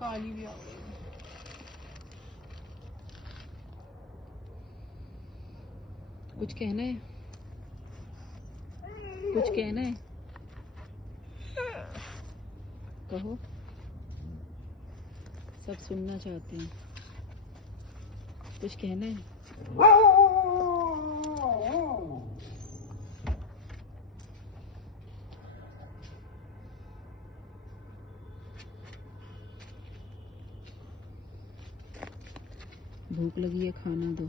काली भी आ गई। कुछ कहना है? कुछ कहना है? कहो, सब सुनना चाहते हैं। कुछ कहना है? भूख लगी है, खाना दो।